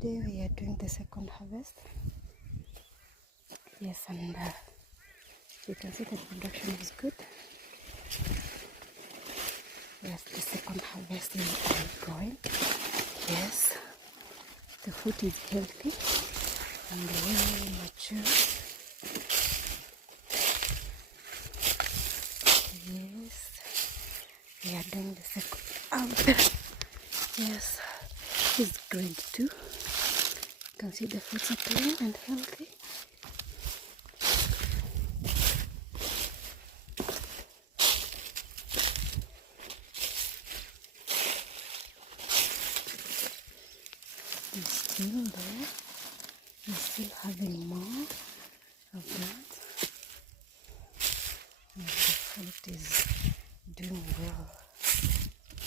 today we are doing the second harvest. Yes, and you can see the production is good. Yes, the second harvest is ongoing. Yes, the fruit is healthy and well mature. Yes, we are doing the second harvest. Yes, it's grade 2. You can see the fruits are clean and healthy. It's still there. We're still having more.